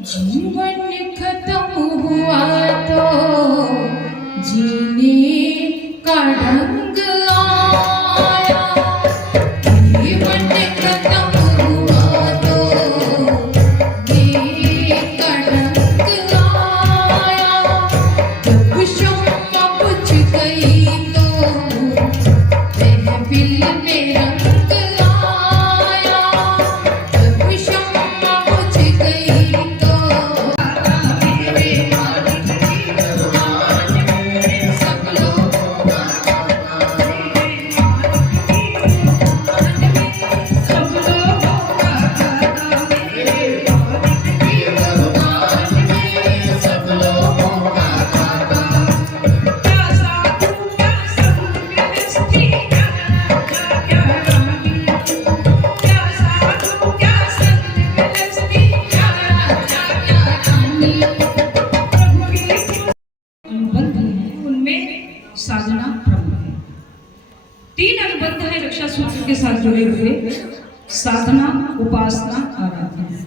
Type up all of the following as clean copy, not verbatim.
जीवन खत्म हुआ तो जीने का ढंग आया। जीवन खत्म हुआ तो जीने का ढंग आया। जब शम्मा बुझ गई तो महफिल में रंग आया। जब शम्मा बुझ गई तो सब लोगों का सब लोगों का मेरे मालिक की भगवान में सब लोगों का खाता। क्या साधु क्या संत गृहस्थी क्या राजा क्या रानी। क्या साधु क्या संत गृहस्थी क्या राजा क्या रानी। प्रभु की अनुबंध है, उनमें साधना प्रमुख है। 3 अनुबंध है रक्षा सूत्र के साथ जुड़े हुए: साधना, उपासना, आराधना।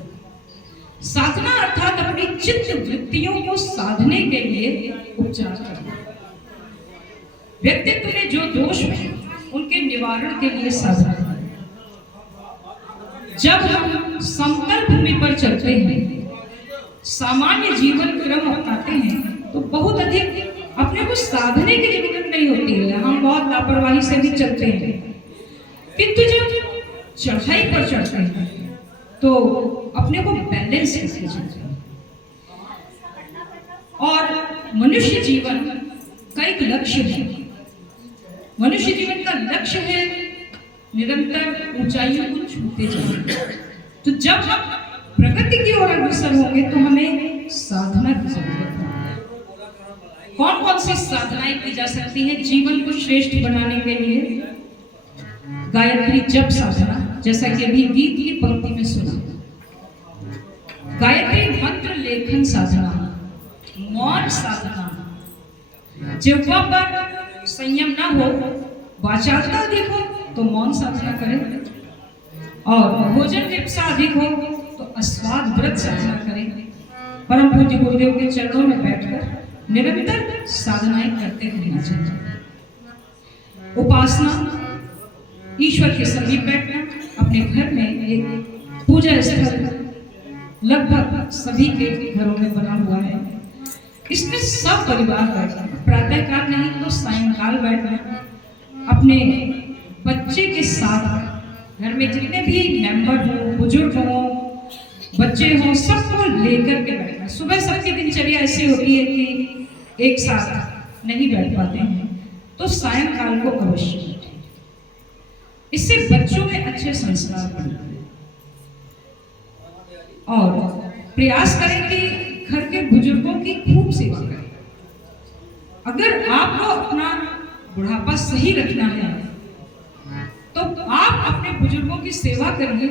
साधना अर्थात अपनी चित्त वृत्तियों को साधने के लिए उपचार करना। व्यक्तित्व में जो दोष है उनके निवारण के लिए साधना करना। जब हम समतल भूमि पर चलते हैं, सामान्य जीवन क्रम अपनाते हैं, तो बहुत अधिक अपने को साधने की जरूरत नहीं होती है। हम बहुत लापरवाही से भी चलते हैं, किंतु जब चढ़ाई पर चढ़ते हैं तो अपने को बैलेंस करके चलते हैं। और मनुष्य जीवन का एक लक्ष्य है। मनुष्य जीवन का लक्ष्य है निरंतर ऊंचाइयों को छूते जाना। तो जब हम प्रगति की ओर अग्रसर होंगे तो हमें साधना की जरूरत है। कौन कौन सी साधनाएं की जा सकती हैं जीवन को श्रेष्ठ बनाने के लिए? गायत्री जप साधना, जैसा कि अभी गीत की पंक्ति में सुना। गायत्री मंत्र लेखन साधना, मौन साधना। जिह्वा पर संयम ना हो, वाचालता अधिक हो तो मौन साधना करें, और भोजन लिप्सा अधिक हो तो अस्वाद व्रत साधना करें। परम पूज्य गुरुदेव के चरणों में बैठकर निरंतर साधनाएं करते रहना चाहिए। उपासना, ईश्वर के समीप बैठना। अपने घर में एक पूजा स्थल लगभग सभी के घरों में बना हुआ है। इसमें सब परिवार बैठना, प्रातः काल नहीं तो सायंकाल बैठना। अपने बच्चे के साथ घर में जितने भी मेंबर हों, बुजुर्ग हों, बच्चे हों, सबको लेकर के बैठना। सुबह सबकी दिनचर्या ऐसी होती है कि एक साथ नहीं बैठ पाते हैं, तो सायंकाल को अवश्य बैठें। इससे बच्चों में अच्छे संस्कार बनते हैं। और प्रयास करें कि घर के बुजुर्गों की खूब सेवा करें। अगर आपको अपना बुढ़ापा सही रखना है तो आप अपने बुजुर्गों की सेवा करिए।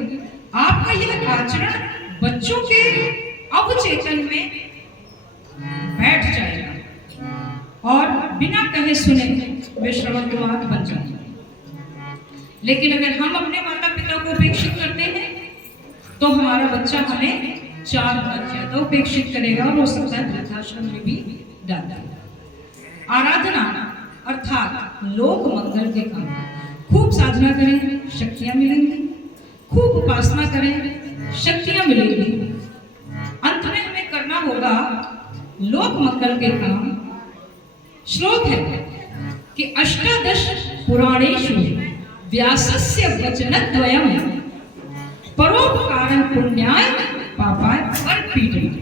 आपका यह आचरण बच्चों के अवचेतन में बैठ जाएगा और बिना कहे सुने वे श्रवणकुमार बन जाएंगे। लेकिन अगर हम अपने माता पिता को उपेक्षित करते हैं तो हमारा बच्चा हमें 4 गुना ज्यादा उपेक्षित करेगा और हो सकता है वृद्धाश्रम में भी डाल देगा। आराधना अर्थात लोक मंगल के काम। खूब साधना करें, शक्तियां मिलेंगी। खूब उपासना करें, शक्तियां मिलेंगी। अंत में हमें करना होगा लोक मंगल के काम। श्लोक है कि अष्टादश पुराणेषु व्यासस्य वचनद्वयम् परोपकारं पुण्याय पापाय परपीडनम्।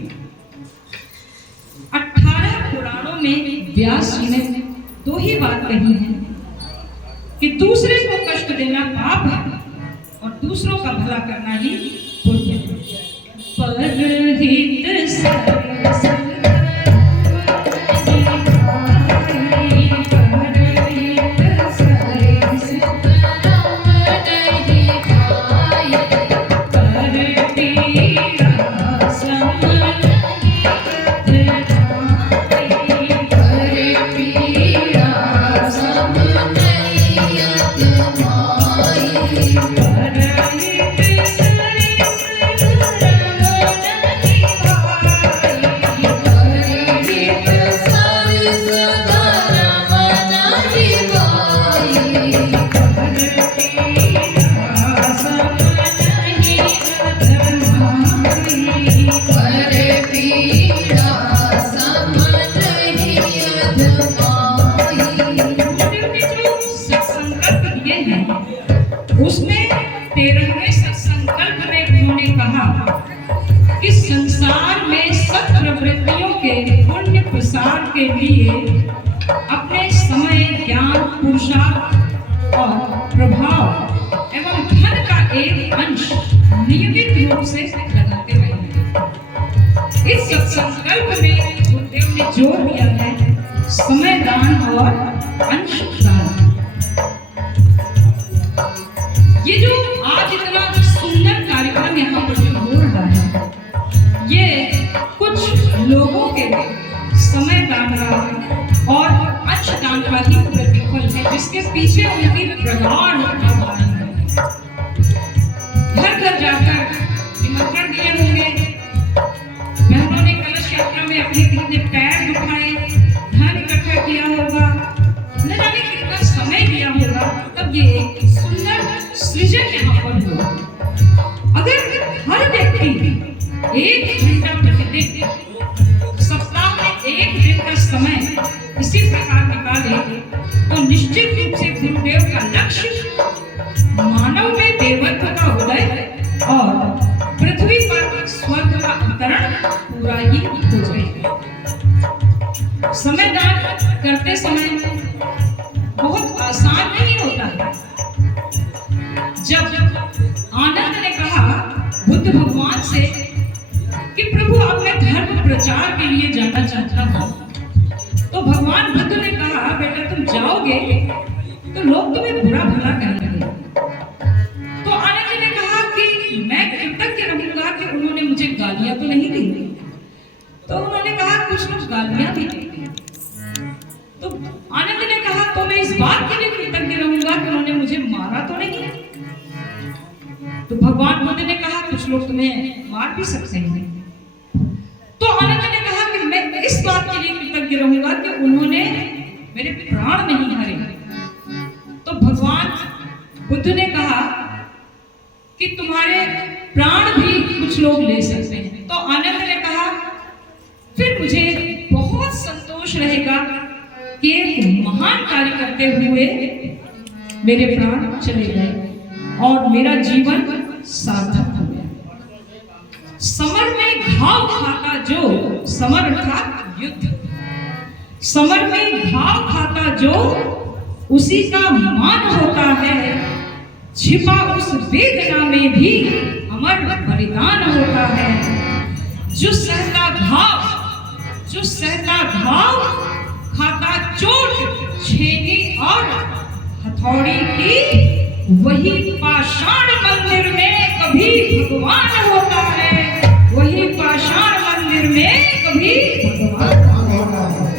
18 पुराणों में व्यास जी ने 2 ही बात कही है कि दूसरे को कष्ट देना पाप है और दूसरों का भला करना ही पुण्य है। परहित सर्व कि संसार में सत प्रवृत्तियों के पुण्य प्रसार के लिए अपने समय, ज्ञान, पुरुषार्थ और प्रभाव एवं धन का एक अंश नियमित रूप से लगाते रहेंगे। इस संकल्प में गुरुदेव ने जोर दिया है समय दान और अंश दान। ये जो आज इतना सुंदर कार्यक्रम यहाँ पर जो हो रहा है, ये कुछ लोगों के समय दान का और अंश दान का ही प्रतिफल है, जिसके पीछे उनकी प्रगाढ़ भावनाएं हैं। घर घर जाकर निमंत्रण दिए होंगे, बहनों ने कलश यात्रा में अपने कितने पैर दुखाए, धन इकट्ठा किया होगा, न जाने कितना समय दिया होगा, तब ये एक सुंदर सृजन यहाँ पर हुआ। अगर हर व्यक्ति 1 घंटा प्रतिदिन सप्ताह में 1 दिन का समय इसी प्रकार निकाले तो निश्चित रूप से गुरुदेव का लक्ष्य मानव में देवत्व का उदय और पृथ्वी पर स्वर्ग का अवतरण पूरा ही हो जाएगा। समय दान करते समय बहुत आसान नहीं होता है। जब आनंद ने कहा बुद्ध भगवान से कि प्रभु आप मैं धर्म प्रचार के लिए जाना चाहता हूँ, तो भगवान बुद्ध ने कहा बेटा तुम जाओगे तो लोग तुम्हें बुरा भला कहेंगे। तो आनंद ने कहा कि मैं कृतज्ञ रहूंगा कि उन्होंने मुझे गालियां तो नहीं दी। तो उन्होंने कहा कुछ लोग गालियां भी देते हैं। तो आनंद ने कहा तो मैं इस बात के लिए कृतज्ञ रहूंगा कि उन्होंने मुझे मारा तो नहीं। तो भगवान बुद्ध ने कहा कुछ लोग तुम्हें मार भी सकते हैं। तो आनंद ने कहा कि मैं इस बात के लिए कृतज्ञ रहूंगा कि उन्होंने मेरे प्राण नहीं हरे। तो भगवान बुद्ध ने कहा कि तुम्हारे प्राण भी कुछ लोग ले सकते हैं। तो आनंद ने कहा फिर मुझे बहुत संतोष रहेगा कि एक महान कार्य करते हुए मेरे प्राण चले गए और मेरा जीवन सार्थक हो गया। समर में घाव खाता जो, समर अर्थात युद्ध, समर में घाव खाता जो उसी का मान होता है। छिपा उस वेदना में भी अमर बलिदान होता है। जो सहता घाव खाता चोट छेनी और हथौड़ी की, वही पाषाण मंदिर में कभी भगवान होता है। वही पाषाण मंदिर में कभी भगवान होता है।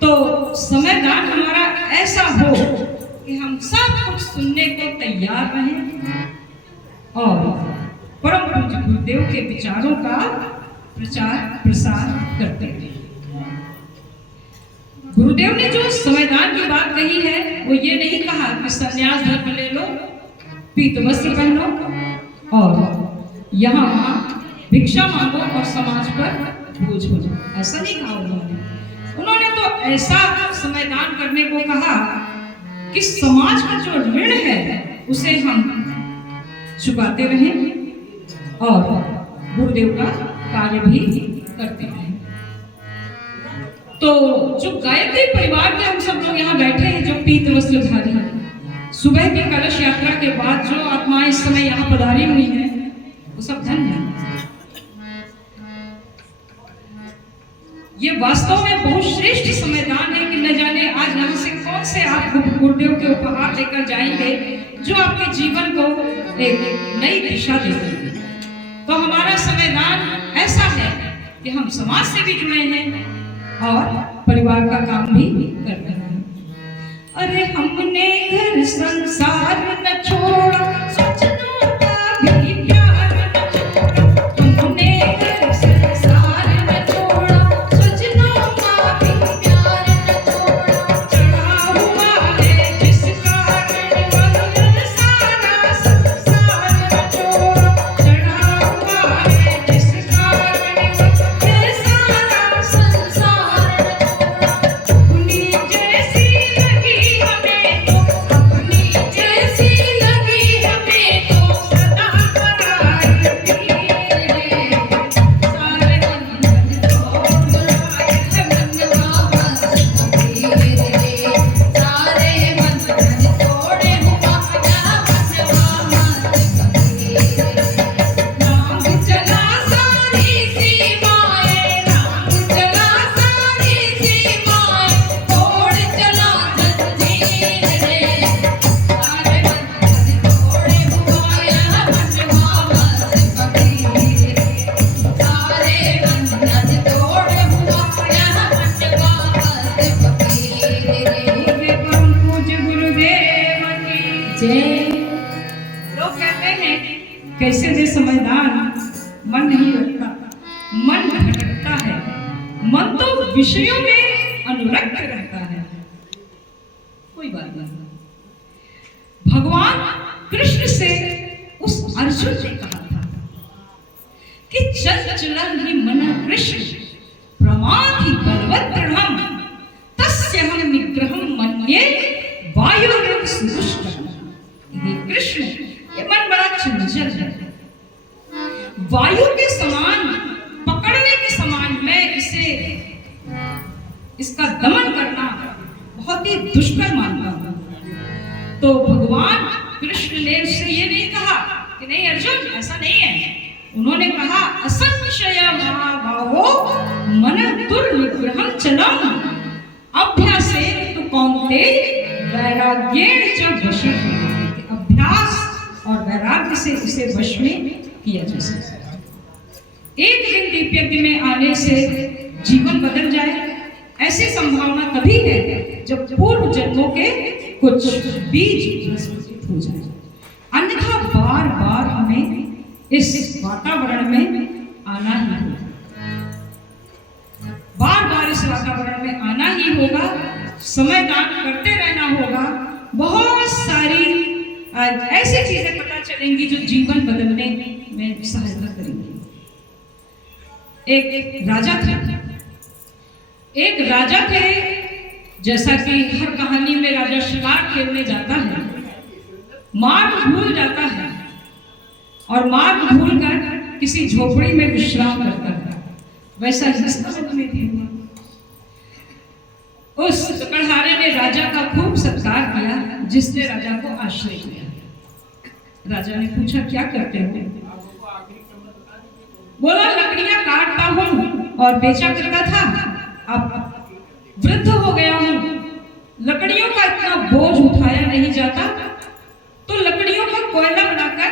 तो समय दान हमारा ऐसा हो कि हम सब कुछ सुनने को तैयार रहें और परम पूज्य गुरुदेव के विचारों का प्रचार प्रसार करते हैं। गुरुदेव ने जो समयदान की बात कही है वो ये नहीं कहा कि संन्यास धर्म ले लो, पीत वस्त्र पहनो और यहाँ भिक्षा मांगो और समाज पर बोझ हो जाओ, ऐसा नहीं कहा उन्होंने तो ऐसा समयदान करने को कहा कि समाज का जो ऋण है उसे हम चुकाते रहें और गुरुदेव का कार्य भी करते रहें। तो जो गायत्री परिवार के हम सब लोग यहाँ बैठे हैं, जो पीत वस्त्रधारी हैं, सुबह की कलश यात्रा के बाद जो आत्माएं इस समय यहाँ पधारी हुई हैं, वो सब धन्य हैं। ये वास्तव में बहुत श्रेष्ठ समयदान है कि न जाने आज यहाँ से कौन से आप गुरुदेव के उपहार लेकर जाएंगे जो आपके जीवन को एक नई दिशा देंगे। तो हमारा समयदान ऐसा है कि हम समाज से भी जुड़े हैं और परिवार का काम भी करते हैं। अरे हमने घर संसार न छोड़ा, सपनों का भी प्यार न छोड़ा। हमने घर संसार न छोड़ा, सपनों का भी प्यार न छोड़ा। चढ़ा हुआ है जिस कारण मंगल सारा संसार न छोड़ा। चढ़ा हुआ है जिस कारण मंगल सारा संसार न छोड़ा। अपनी जैसी लगी हमें तो, अपनी जैसी लगी हमें तो समयदान मन नहीं रखता, मन भटकता है, मन तो विषयों में अनुरक्त रहता है। कोई बात नहीं। भगवान कृष्ण से उस अर्जुन ने कहा था कि चल चलन ही मन कृष्ण प्रमाथि बलवत् दृढ़म् तस्यहं निग्रहं मन्ये वायुरेव सुदुष्टम्। हे कृष्ण, ये मन बड़ा चंचल है, वायु के समान, पकड़ने के समान मैं इसका दमन करना बहुत ही दुष्कर मानता हूं। तो भगवान कृष्ण ने उससे ये नहीं कहा कि नहीं अर्जुन ऐसा नहीं है, उन्होंने कहा असंशय महाबाहो मन दुर्निग्रहं चलम् अभ्यासेन तु कौन्तेय वैराग्येण च वशीभूतम्। अभ्यास और वैराग्य से इसे वश में किया जा सकता है। एक दिन दीपयज्ञ में आने से जीवन बदल जाए, ऐसी संभावना तभी है जब पूर्व जन्मों के कुछ बीज हो जाए, अन्यथा बार बार हमें इस वातावरण में आना ही होगा, बार बार इस वातावरण में आना ही होगा, समय दान करते रहना होगा। बहुत सारी ऐसी चीजें पता चलेंगी जो जीवन बदलने में सहायता करेंगी। एक राजा थे, जैसा कि हर कहानी में राजा शिकार खेलने जाता है, मार्ग भूल जाता है और मार्ग भूलकर किसी झोपड़ी में विश्राम करता है। वैसा ही थी। उस लकड़हारे ने राजा का खूब सत्कार किया, जिसने राजा को आश्रय दिया। राजा ने पूछा क्या करते हो? बोला लकड़ियां काटता हूं और बेचा करता था, अब वृद्ध हो गया हूं, लकड़ियों का इतना बोझ उठाया नहीं जाता, तो लकड़ियों का कोयला बनाकर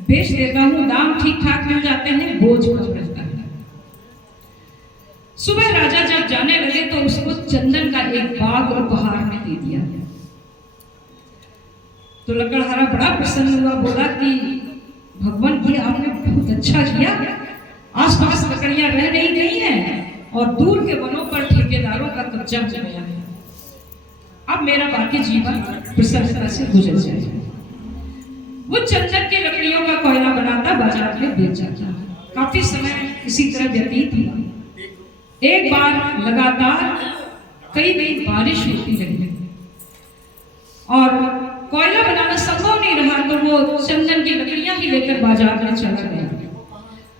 बेच देता हूं, दाम ठीक ठाक मिल जाते हैं, बोझ कम रहता है। सुबह राजा जब जाने लगे तो उसको चंदन का एक बाग उपहार में दे दिया। तो लकड़हारा बड़ा प्रसन्न हुआ, बोला कि भगवान जी आपने बहुत अच्छा किया, आसपास लकड़ियां रह नहीं गई हैं और दूर के वनों पर ठेकेदारों का कब्जा हो गया है, अब मेरा बाकी जीवन प्रसन्नता से गुजर जाए। वो चंदन की लकड़ियों का कोयला बनाता, बाजार में बेच जाता। काफी समय इसी तरह व्यतीत हुआ। एक बार लगातार कई दिन बारिश होती रही और कोयला बनाना संभव नहीं रहा, तो वो चंदन की लकड़ियां ही लेकर बाजार में चला गया।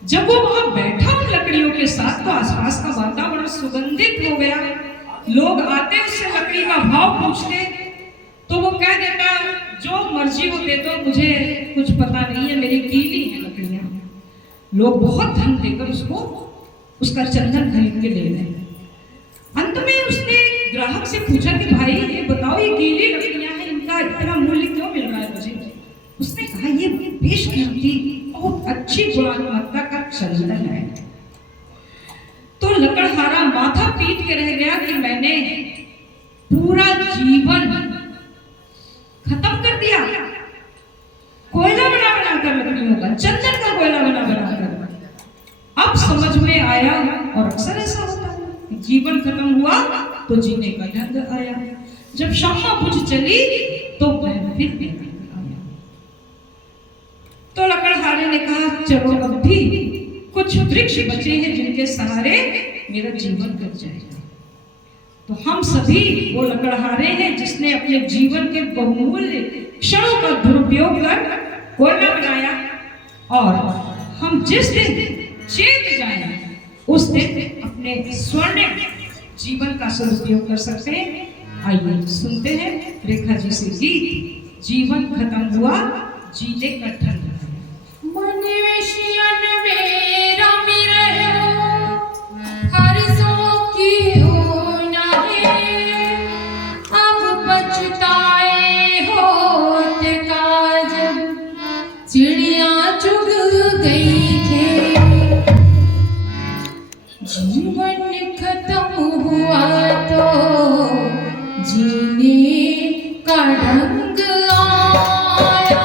जब वो वहां बैठा उन लकड़ियों के साथ, तो आसपास का वातावरण सुगंधित हो गया। लोग आते उससे लकड़ी का भाव पूछते, तो वो कह देता जो मर्जी वो दे दो, मुझे कुछ पता नहीं है, मेरी गीली है लकड़ियां। लोग बहुत धन देकर उसका चंदन खरीद के ले गए। अंत में उसने ग्राहक से पूछा कि भाई ये बताओ, ये गीली लकड़ियां हैं, इनका इतना मूल्य क्यों मिल रहा है मुझे? उसने कहा ये बेशकीमती बहुत अच्छी गुणवत्ता का चंदन है। तो लकड़हारा माथा पीट के रह गया कि मैंने पूरा जीवन खत्म कर दिया, कोयला बना बनाकर लकड़ियों का, चंदन का कोयला बना बनाकर। अब समझ में आया, और अक्सर ऐसा होता है, जीवन खत्म हुआ तो जीने का ढंग आया। जब शम्मा बुझ चली तो मैं फिर आया। तो लकड़हारे ने कहा चलो अब भी कुछ वृक्ष बचे हैं जिनके सहारे मेरा जीवन कट जाएगा। तो हम सभी वो लकड़हारे हैं जिसने अपने जीवन के बहुमूल्य क्षणों का दुरुपयोग कर कोयला बनाया, और हम जिस दिन चेत जाए उस दिन अपने स्वर्णिम जीवन का सदुपयोग कर सकते हैं। आइए सुनते हैं रेखा जी से गीत, जीवन खत्म हुआ जीने का ढंग। चिड़िया चुग गई थे, जीवन खत्म हुआ तो जीने का ढंग आया।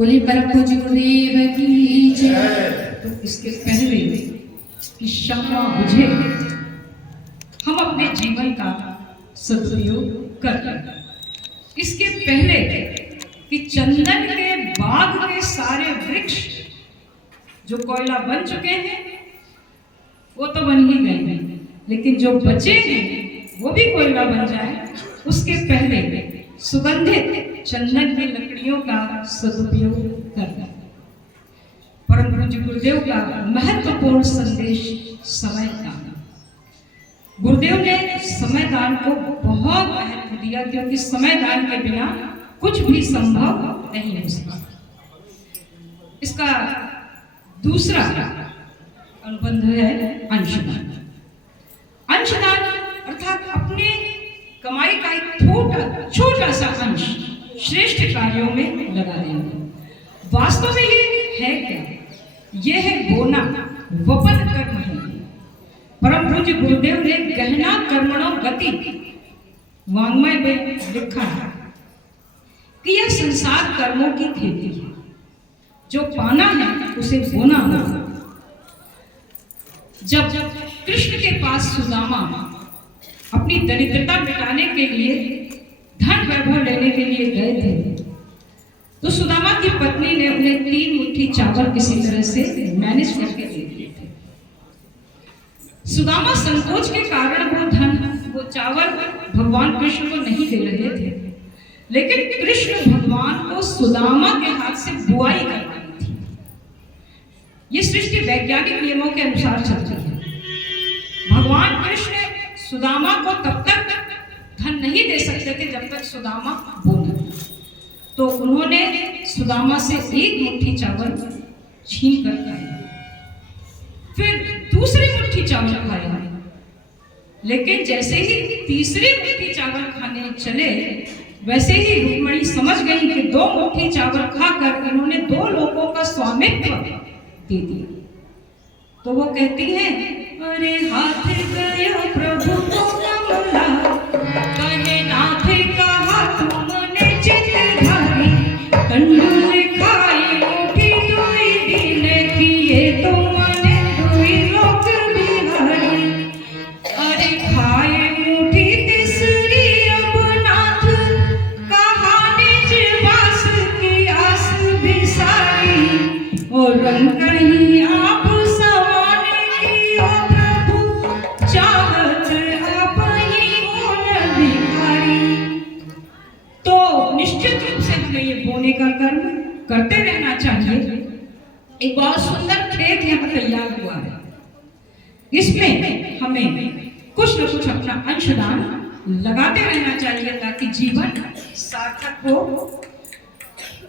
बोले परम पूज्य गुरुदेव की जय। तो इसके पहले कि शम्मा बुझे, हम अपने जीवन का सदुपयोग कर लें। इसके पहले कि चंदन के बाग के सारे वृक्ष जो कोयला बन चुके हैं वो तो बन ही गए हैं, लेकिन जो बचे हैं वो भी कोयला बन जाए, उसके पहले सुगंधित चंदन की लकड़ियों का सदुपयोग करना। परम पूज्य गुरुदेव का महत्वपूर्ण संदेश समय दान। गुरुदेव ने समय दान को बहुत महत्व दिया, क्योंकि समय दान के बिना कुछ भी संभव नहीं हो सकता। इसका दूसरा अनुबंध है अंशदान। अंशदान अर्थात अपने कमाई का एक छोटा सा अंश श्रेष्ठ कार्यों में लगा देना। वास्तव में ये है क्या? ये है बोना, वपन कर्म है। परम पूज्य गुरुदेव ने गहना कर्मणों गति वांग्मय में लिखा है कि यह संसार कर्मों की खेती है, जो पाना है उसे बोना होगा। जब कृष्ण के पास सुदामा अपनी दरिद्रता मिटाने के लिए धन वैभव लेने के लिए गए थे, तो सुदामा की पत्नी ने उन्हें 3 मुट्ठी चावल किसी तरह से मैनेज करके दे दिए थे। सुदामा संकोच के कारण वो चावल भगवान कृष्ण को नहीं दे रहे थे, लेकिन कृष्ण भगवान को सुदामा के हाथ से बुआई करवानी थी। ये सृष्टि वैज्ञानिक नियमों के अनुसार चलती है। भगवान कृष्ण सुदामा को तब तक धन नहीं दे सकते थे जब तक सुदामा बोले, तो उन्होंने सुदामा से 1 मुट्ठी चावल छीन कर खाया, फिर दूसरी मुट्ठी चावल खाया, लेकिन जैसे ही तीसरी मुट्ठी चावल खाने चले, वैसे ही रुक्मणी समझ गई कि 2 मुट्ठी चावल खाकर इन्होंने 2 लोगों का स्वामित्व दे दिया। तो वो कहती हैं, अरे हाथ गया प्रभु को कमला, कहे नाथ कहा तुमने चित धारी, कंडूल खाई मुट्ठी दुई दिन किए तो मने दुई लोक बिहारी। अरे खाए मुट्ठी तीसरी अब नाथ, कहा निज वास की आस बिसारी, और रंग कहीं आप समाने की ओ प्रभु, चाहत आप ही होन भिखारी। तो निश्चित रूप से हमें ये बोने का कर्म करते रहना चाहिए। एक बहुत सुंदर खेत यहाँ तैयार हुआ है, इसमें हमें कुछ न कुछ अपना अंशदान लगाते रहना चाहिए, ताकि जीवन सार्थक हो।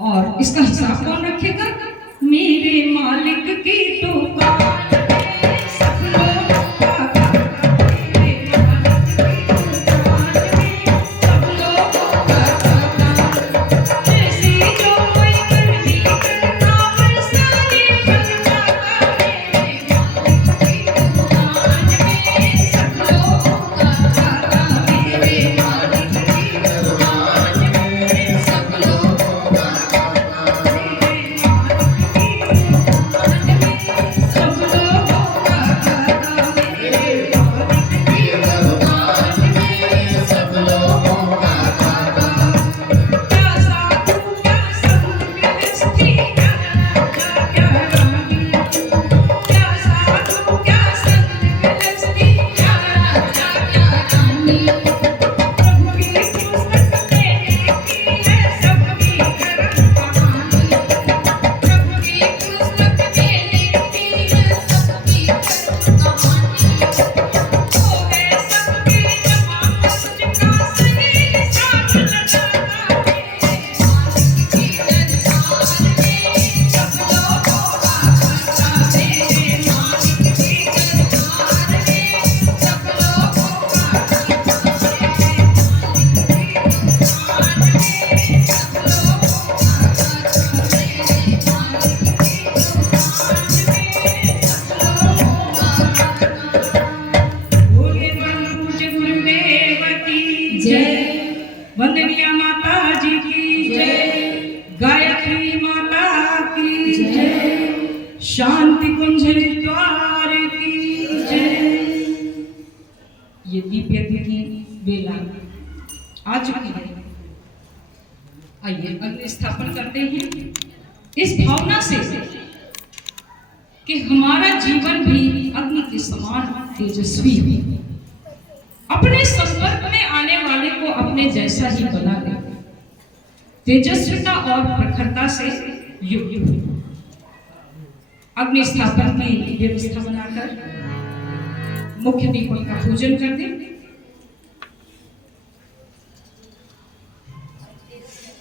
और इसका हिसाब कौन रखेगा? मेरे मालिक की दुकान में सब लोगों का खाता, मेरे मालिक की दुकान में सब लोगों का खाता, जैसी जो मैं करनी करना वैसाही बन जाता। मेरे मालिक की दुकान में सब लोगों का खाता, मेरे मालिक की दुकान में सब लोगों का खाता, मेरे मालिक की दुकान में सब लोग शांति कुंज द्वार की जय। ये दिव्य की बेला आ चुकी है। आइए अग्नि स्थापन करते हैं इस भावना से कि हमारा जीवन भी अग्नि के समान तेजस्वी हो, अपने संपर्क में आने वाले को अपने जैसा ही बना दे, तेजस्विता और प्रखरता से युक्त हो। अग्नि स्थापन की व्यवस्था बनाकर मुख्य दीपक का पूजन कर दें।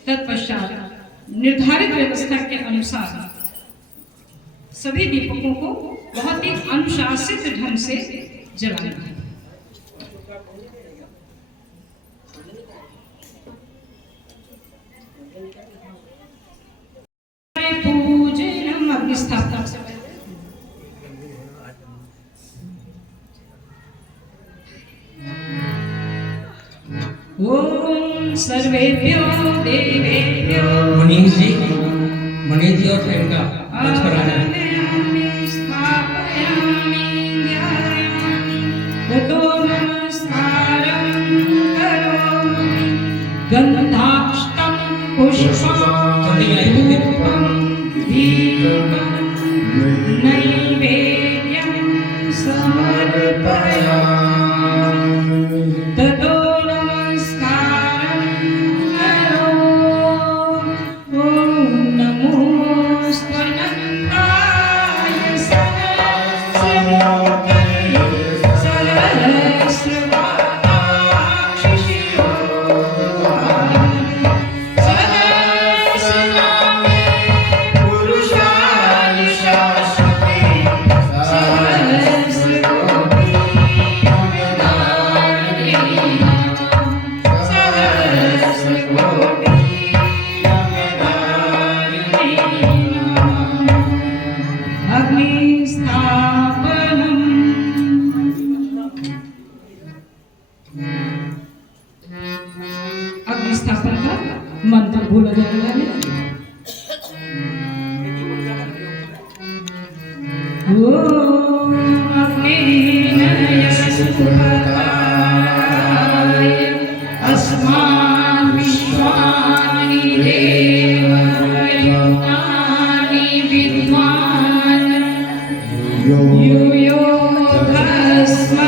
तत्पश्चात निर्धारित व्यवस्था के अनुसार सभी दीपकों को बहुत ही अनुशासित ढंग से जलाना है। पूजनम अग्नि स्थापना से ओम सर्वेभ्यो देवेभ्यो। मनीष जी और फ्रेंड का मंच पर आ जाए। गंधाष्टम पुष्पम दीपम नैवेद्यम समर्पयामि। ततो नमस्कारं करोमि। ओम नमो स्वनन्दाय सहस्रमूर्तये अग्निस्थापन का मंत्र बोला जा रहा है। ओम अग्नेयस्फुरताय अस्मान् विश्वानि देवयुगानि विद्वान् यो भस्मज्जुहोराणेनो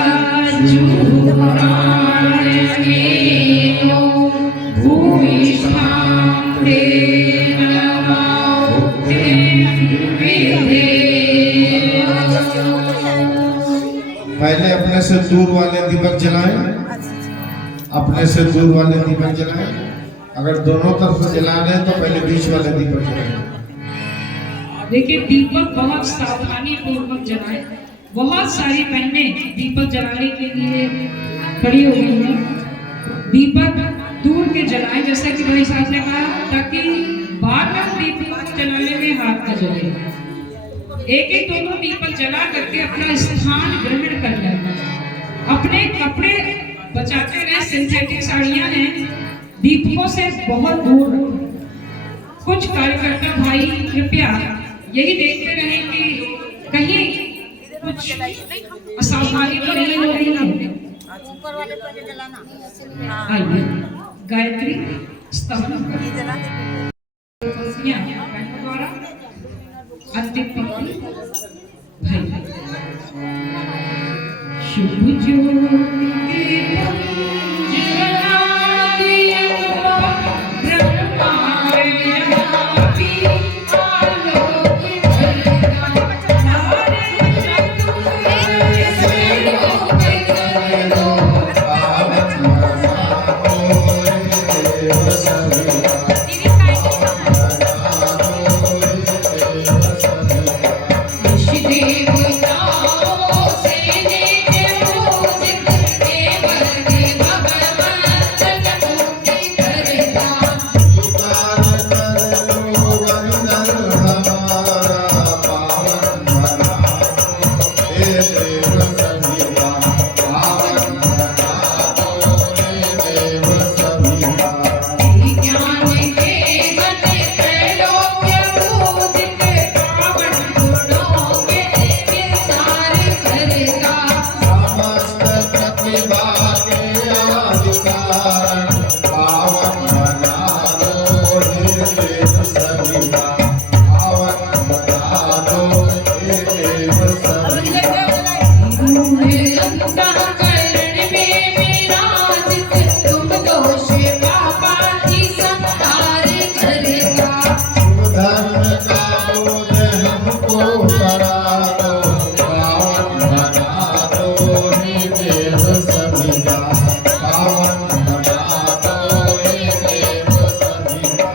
पहले अपने से दूर वाले दीपक जलाएं, अपने से दूर वाले दीपक जलाएं। अगर दोनों तरफ से जला रहे हैं तो पहले बीच वाले दीपक जलाएं। देखिए दीपक बहुत सावधानी पूर्वक जलाएं। बहुत सारी बहनें दीपक जलाने के लिए खड़ी हो गई हैं। दीपक दूर के जलाएं, जैसा कि भाई साहब ने कहा, ताकि बार बार दीपक जलाने में हाथ न जले। एक एक दोनों दीपक जला करके अपना स्थान ग्रहण कर लेना। अपने कपड़े बचाते रहे। सिंथेटिक साड़ियां हैं, दीपकों से बहुत दूर। कुछ कार्यकर्ता भाई कृपया यही देखते रहे कि कहीं कुछ असावधानी तो नहीं हो रही है। ऊपर वाले पहले जलाना। आइए गायत्री स्तवन द्वारा अंतिम पंक्ति भाई शुभ ज्योति देवताओं से नित्य पूजित धर्म का बोध हमको करा दो, पावन बना दो हे देव सभी का, पावन बना दो हे देव सभी का।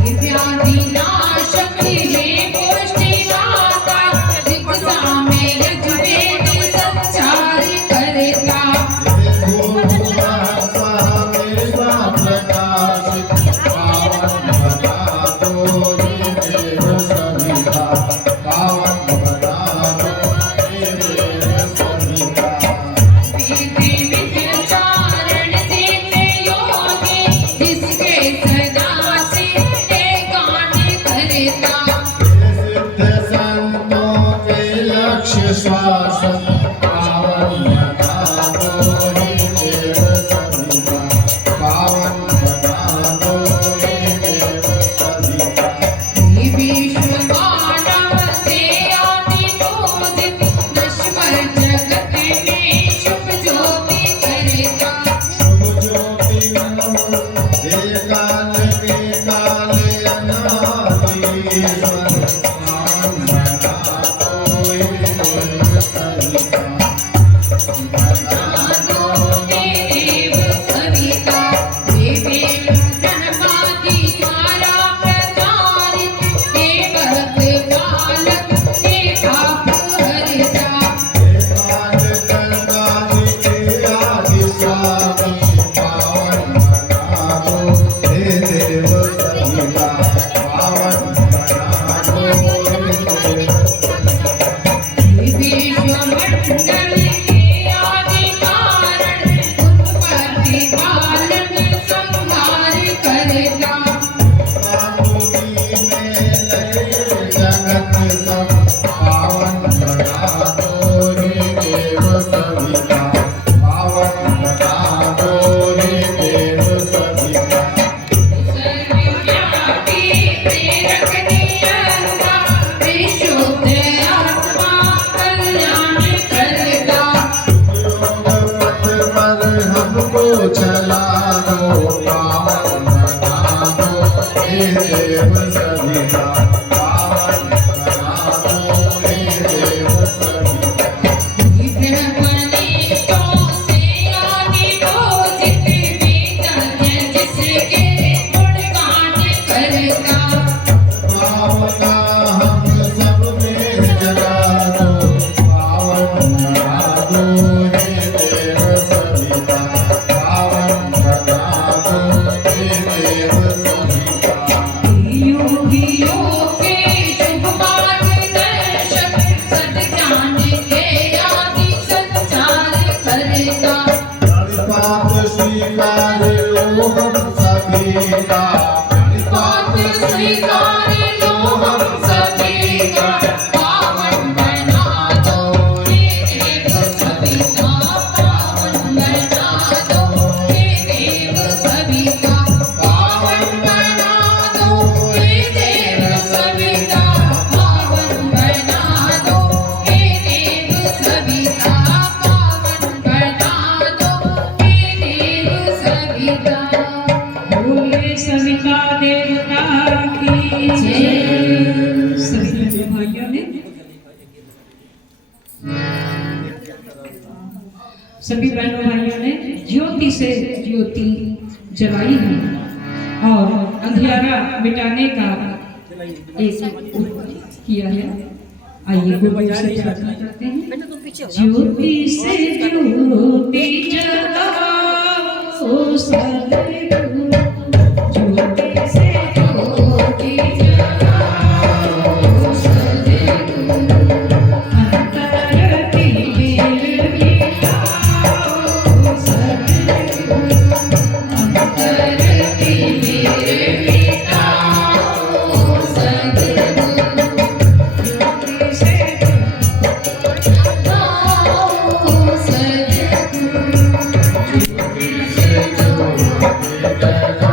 दिव्यादिनाशक हे पुष्टिदाता, दिग्सामे यजुर्वेद संचार करता। श्वासन पावन बना दो हे देव सभी का, पावन बना दो हे देव सभी का। विश्वमानव से आदि पूजित, नश्वर जगत में शुभ ज्योति करता। शुभ ज्योति हे काल के काल अनादिश्वर, पावन बना दो हे देव सभी का, बना दो हे देव सभी का। देवे ब्रह्मादि द्वारा प्रचारित, हे भक्त बालक हे पाप हरता। हे काल कर्मादि के आदि स्वामी, पावन बना दो हे देव सभी का, पावन बना दो हे देव सभी का। विश्वमंडल के आदि कारण, उत्पत्ति पालन संहार करता। कानूनी में लय जगत सब, पावन बना दो हे देव सभी का, पावन बना दो हे देव सभी का। सर्वव्यापी प्रेरक नियंता, विशुद्ध आत्मा कल्याण करता। योग पथ पर हमको चला दो, पावन बना दो हे देव सभी का, पावन बना दो हे देव सभी का। ब्रह्मनिष्ठों से आदि पूजित, वेदज्ञ जिसके गुणगान करता। पावना हम सब में जगा दो, पावन बना दो हे देव सभी का, पावन बना दो हे देव सभी का। योगियों के शुभ मार्गदर्शक, सद्ज्ञान के आदि संचार करता। पाप स्वीकार लो हम सभी का, पाप स्वीकार लो हम सभी का, पावन बना दो हे देव सभी का, पावन बना दो हे देव सभी का, पावन बना दो हे देव सभी का, पावन बना दो हे देव सभी का, पावन बना दो हे देव सभी का। बोले सविता देवता की जय। सभी बहनों भाइयों ने ज्योति से ज्योति जलाई है और अंधियारा मिटाने का एक किया है। आइए गुरु से प्रार्थना करते हैं। ज्योति से ज्योति जलाओ सद्गुरु, ज्योति से ज्योति जलाओ सद्गुरु, अंतर की मेल मिटाओ सद्गुरु, अंतर की मेल मिटाओ सद्गुरु, ज्योति से जगा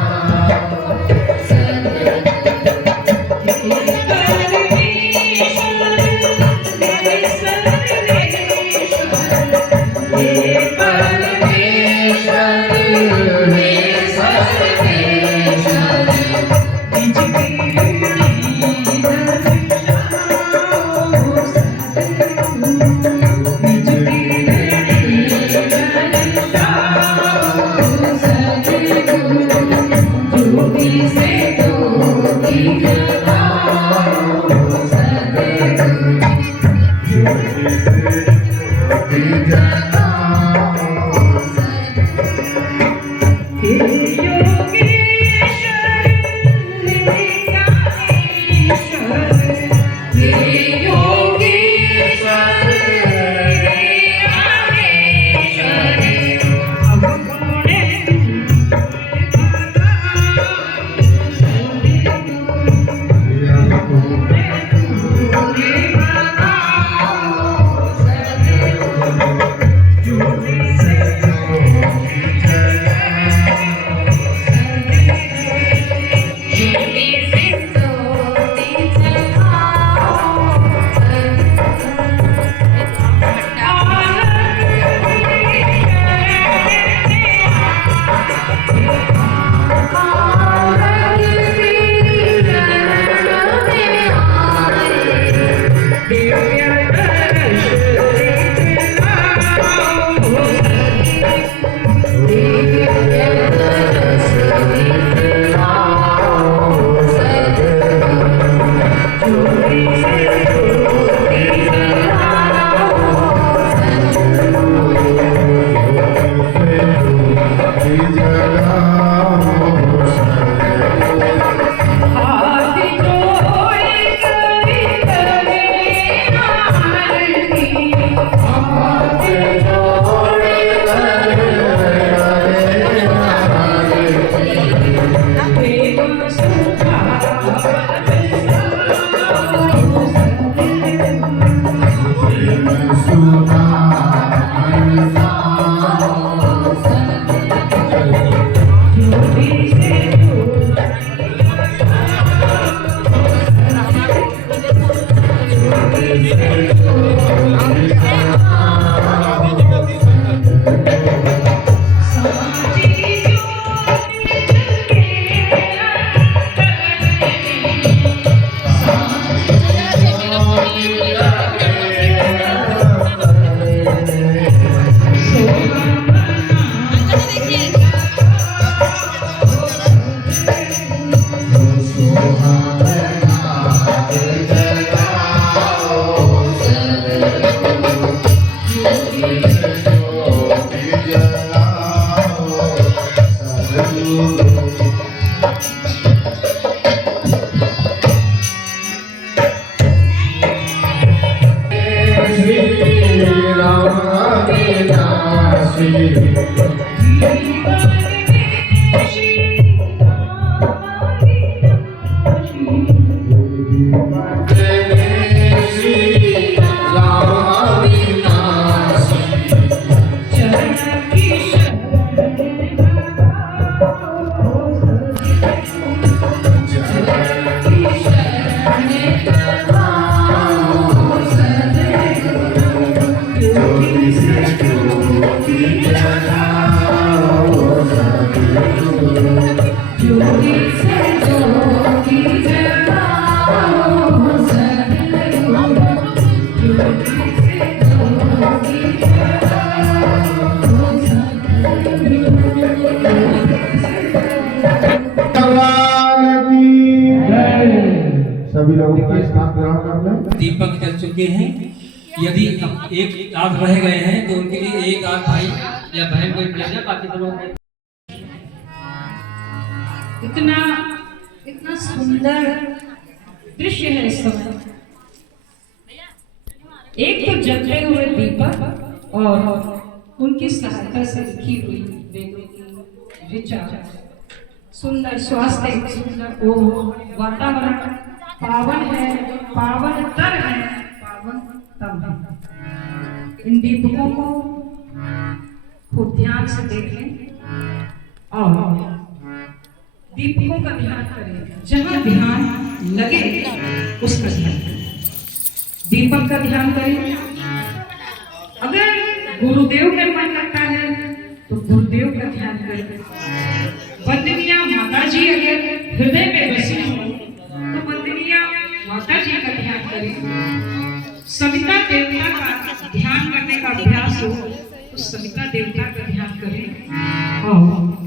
सभी लोगों का स्थान ग्रहण कर लें। दीपक जल चुके हैं। यदि अब एक आध रह गए हैं तो उनके लिए एक आध भाई या बहन कोई मिल जाए, बाकी सब लोग इतना इतना सुंदर दृश्य है इस समय। एक तो जलते हुए दीपक और उनकी सहायता से लिखी हुई वेदों की ऋचा, सुंदर स्वास्थ्य, सुंदर ओ वातावरण पावन है, पावन तर है, पावन तम है। इन दीपकों को खूब ध्यान से देखें और दीपकों का ध्यान करें। जहां ध्यान लगे उसका ध्यान करें, दीपक का ध्यान करें। अगर गुरुदेव का मन लगता है तो गुरुदेव का ध्यान करें। वंदनीय माता जी अगर हृदय में बसी हो तो वंदनीय माता जी का ध्यान करें। सविता देवता का ध्यान करने का अभ्यास हो तो सविता देवता का ध्यान करें। और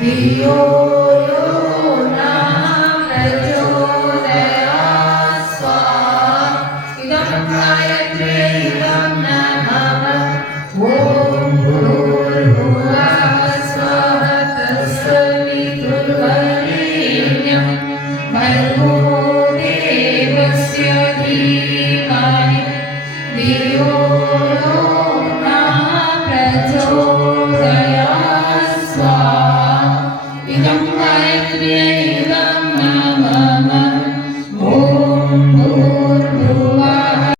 धियो यो इदं गायत्र्यै